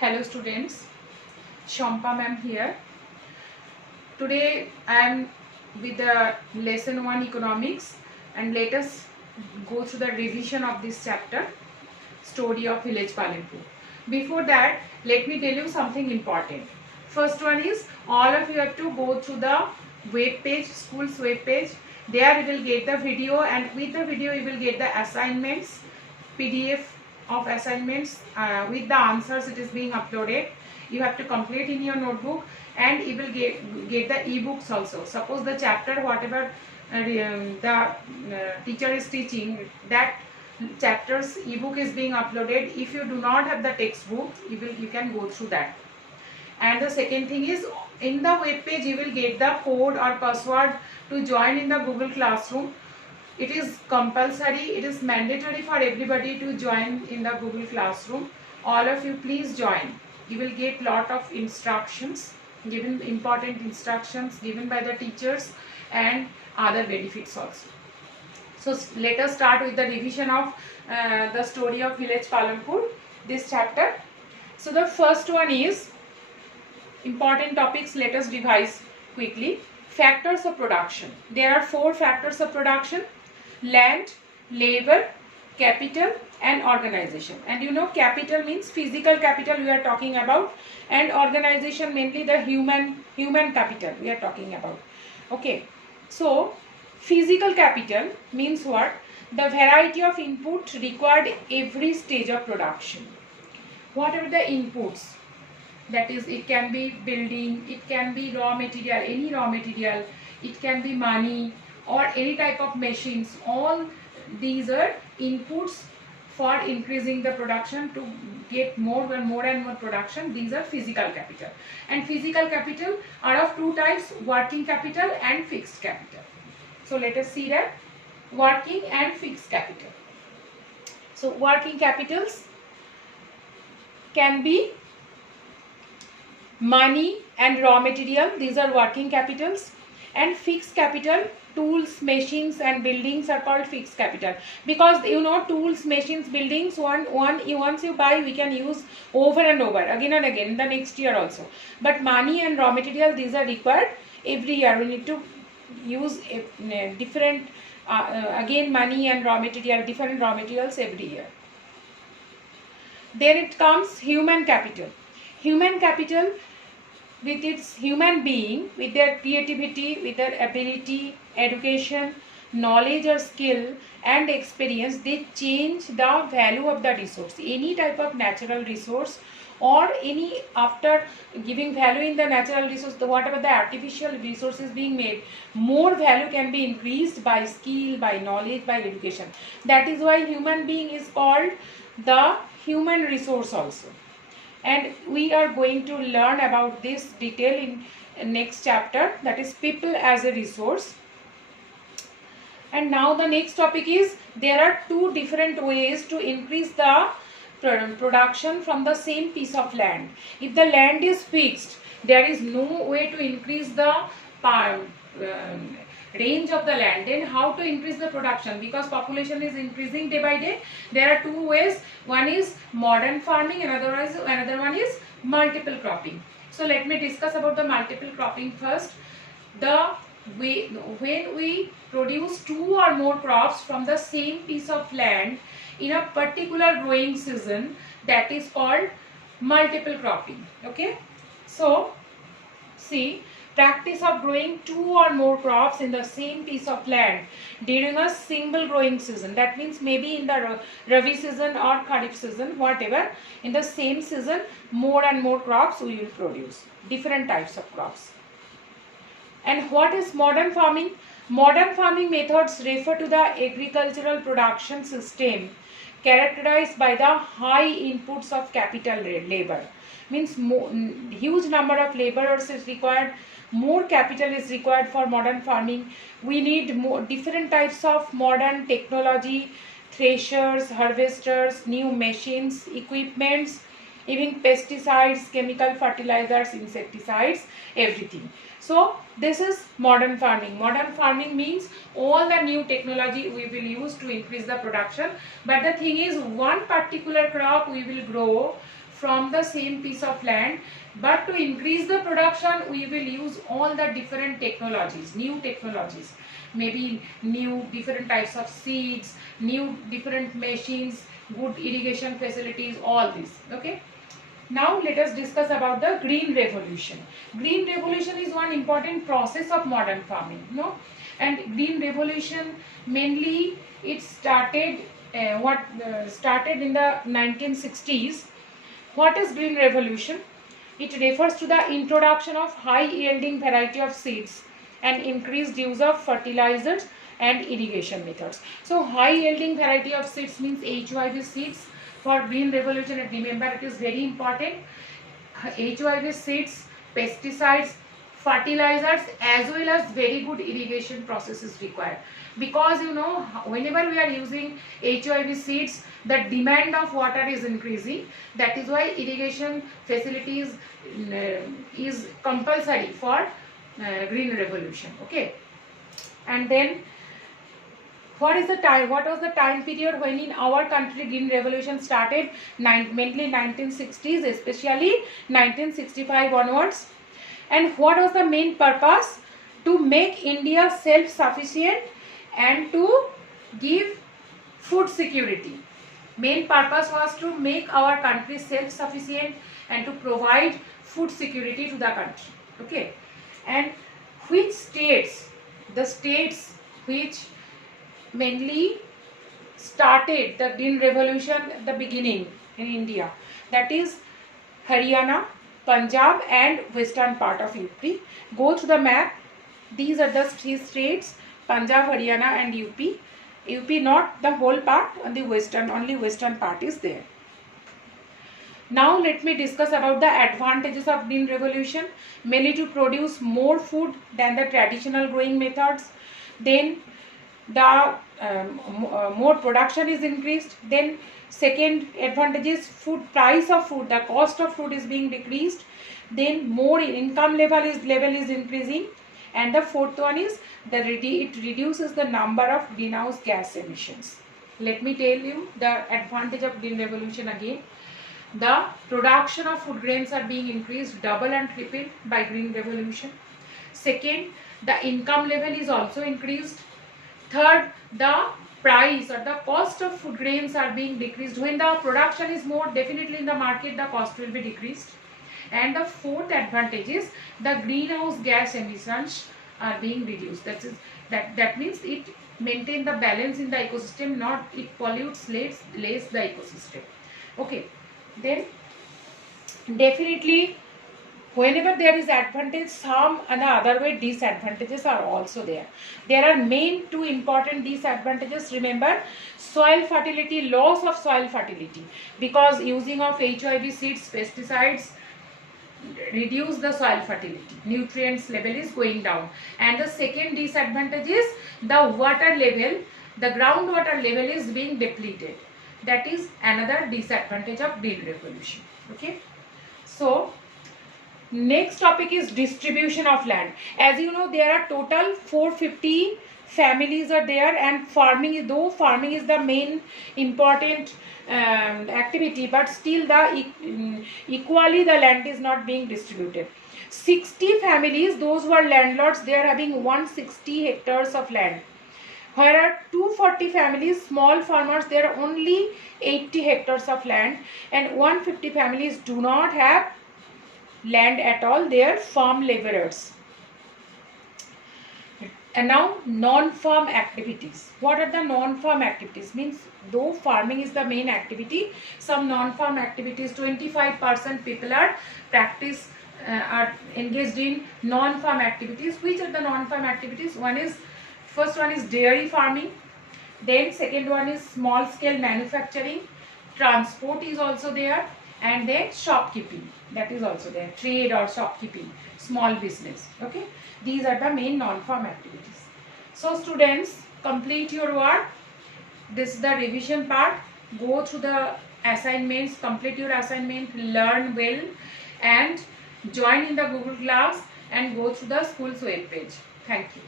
Hello students, Shampa ma'am here. Today I am with the lesson 1 economics, and let us go through the revision of this chapter, story of village Palanpur. Before that, let me tell you something important. First one is, all of you have to go through the web page, school's web page. There you will get the video, and with the video you will get the assignments, PDF of assignments with the answers. It is being uploaded. You have to complete in your notebook, and you will get the ebooks also. Suppose the chapter whatever the teacher is teaching, that chapters ebook is being uploaded. If you do not have the textbook, you can go through that. And the second thing is, in the web page you will get the code or password to join in the Google Classroom. It is compulsory, it is mandatory for everybody to join in the Google Classroom. All of you please join. You will get lot of instructions, given important instructions given by the teachers, and other benefits also. So let us start with the revision of the story of village Palanpur, this chapter. So the first one is important topics. Let us revise quickly. Factors of production. There are 4 factors of production: land, labor, capital, and organization. And you know, capital means physical capital we are talking about, and organization mainly the human capital we are talking about. Okay, so physical capital means what? The variety of input required every stage of production. Whatever the inputs, that is, it can be building, it can be raw material, any raw material, it can be money or any type of machines. All these are inputs for increasing the production, to get more and more production. These are physical capital. And physical capital are of 2 types: working capital and fixed capital. So let us see that. Working and fixed capital. So working capitals can be money and raw material. These are working capitals. And fixed capital, tools, machines and buildings are called fixed capital, because you know, tools, machines, buildings, once you buy, we can use over and over, again and again, in the next year also. But money and raw material, these are required every year. We need to use different again, money and raw material, different raw materials every year. Then it comes human capital. Human capital, with its human being, with their creativity, with their ability, education, knowledge or skill and experience, they change the value of the resource, any type of natural resource, or any, after giving value in the natural resource, whatever the artificial resource is being made, more value can be increased by skill, by knowledge, by education. That is why human being is called the human resource also. And we are going to learn about this detail in next chapter, that is people as a resource. And now the next topic is, there are 2 different ways to increase the production from the same piece of land. If the land is fixed, there is no way to increase the range of the land. Then how to increase the production? Because population is increasing day by day. There are 2 ways. One is modern farming, another one is multiple cropping. So let me discuss about the multiple cropping first. When we produce 2 or more crops from the same piece of land in a particular growing season, that is called multiple cropping. Okay, so see, practice of growing 2 or more crops in the same piece of land during a single growing season. That means maybe in the Rabi season or Kharif season, whatever, in the same season, more and more crops we will produce, different types of crops. And what is modern farming? Modern farming methods refer to the agricultural production system characterized by the high inputs of capital labor. Means huge number of laborers is required, more capital is required for modern farming. We need more different types of modern technology, threshers, harvesters, new machines, equipments, even pesticides, chemical fertilizers, insecticides, everything. So this is modern farming. Modern farming means all the new technology we will use to increase the production. But the thing is, one particular crop we will grow from the same piece of land, but to increase the production we will use all the different technologies, new technologies, maybe new different types of seeds, new different machines, good irrigation facilities, all this. Okay, now let us discuss about the green revolution. Green revolution is one important process of modern farming, no? And green revolution mainly it started started in the 1960s. What is green revolution? It refers to the introduction of high yielding variety of seeds and increased use of fertilizers and irrigation methods. So high yielding variety of seeds means HYV seeds for green revolution, and remember it is very important. HYV seeds, pesticides, fertilizers as well as very good irrigation process is required, because you know whenever we are using HYV seeds the demand of water is increasing. That is why irrigation facilities is compulsory for green revolution. Okay, and then what is the time? What was the time period when in our country green revolution started? Mainly 1960s, especially 1965 onwards. And what was the main purpose? To make India self-sufficient and to give food security. Main purpose was to make our country self-sufficient and to provide food security to the country. Okay, and which states? The states which mainly started the green revolution at the beginning in India, that is Haryana, Punjab and western part of UP. Go to the map. These are the three states: Punjab, Haryana and UP. UP not the whole part, only western part is there. Now let me discuss about the advantages of green revolution. Mainly to produce more food than the traditional growing methods. Then the more production is increased. Then second advantage is food price of food, the cost of food is being decreased. Then more income level is increasing. And the fourth one is it reduces the number of greenhouse gas emissions. Let me tell you the advantage of green revolution again. The production of food grains are being increased double and triple by green revolution. Second, the income level is also increased. Third, the price or the cost of food grains are being decreased. When the production is more, definitely in the market the cost will be decreased. And the fourth advantage is the greenhouse gas emissions are being reduced. That means it maintains the balance in the ecosystem, not it pollutes less the ecosystem. Okay, then definitely whenever there is advantage, some and the other way disadvantages are also there. There are main two important disadvantages. Remember, soil fertility, loss of soil fertility, because using of HYV seeds, pesticides reduce the soil fertility, nutrients level is going down. And the second disadvantage is the water level, the groundwater level is being depleted. That is another disadvantage of green revolution. Okay, so next topic is distribution of land. As you know, there are total 450 families are there, and farming, though farming is the main important activity, but still the equally the land is not being distributed. 60 families, those who are landlords, they are having 160 hectares of land. Where 240 families, small farmers, there are only 80 hectares of land, and 150 families do not have land at all, they are farm laborers. And now non-farm activities. What are the non-farm activities? Means though farming is the main activity, some non-farm activities, 25% people are engaged in non-farm activities. Which are the non-farm activities? First one is dairy farming. Then second one is small scale manufacturing. Transport is also there. And then shopkeeping, that is also there, trade or shopkeeping, small business. Okay, these are the main non-farm activities. So students, complete your work. This is the revision part. Go through the assignments, complete your assignment, learn well, and join in the Google class and go through the school's web page. Thank you.